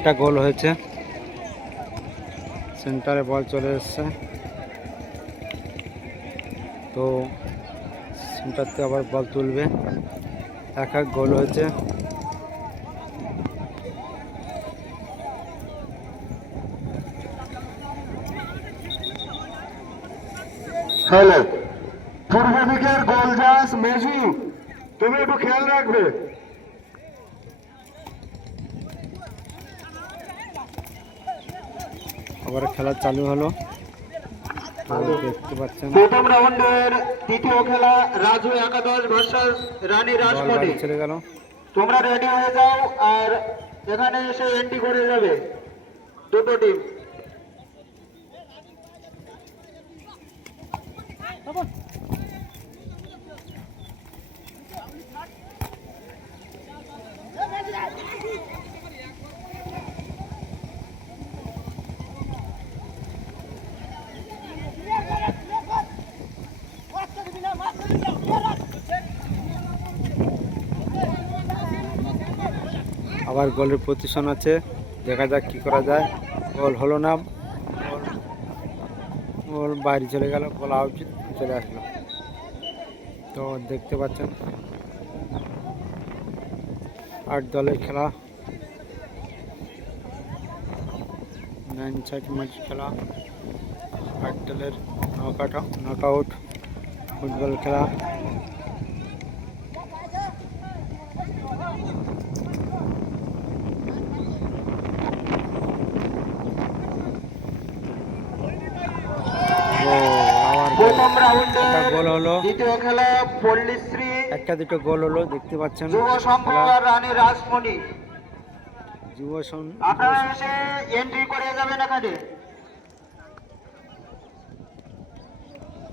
একটা গোল হয়েছে, সেন্টারে বল চলে এসছে, তো সেন্টার থেকে আবার বল তুলবে। এক গোল হয়েছে। হ্যালো, পূর্ব দিকের গোলজাস মেজু, তুমি একটু খেয়াল রাখবে। আবার খেলা চালু হলো, দেখতে পাচ্ছেন প্রথম রাউন্ডের তৃতীয় খেলা রাজু একাদশ ভার্সাস রানী রাজমণি। চলে গেল। তোমরা রেডি হয়ে যাও আর এখানে এসে এন্ট্রি করে যাবে দুটো টিম। আবার গোলের পজিশন আছে, দেখা যাক কি করা যায়। গোল হলো না, গোল বাইরে চলে গেল, গোল আউট চলে আসলো। তো দেখতে পাচ্ছেন 8 দলের খেলা, 9 সাইড ম্যাচ খেলা, 8 দলের নকআউট ফুটবল খেলা। প্রথম রাউন্ডে গোল হলো, দ্বিতীয় খেলা পল্লীশ্রী একটা দুটো গোল হলো, দেখতে পাচ্ছেন যুব সংঘ আর রানী রাজমণি। যুব আপনারা এসে এন্ট্রি করে যাবেন এখানে।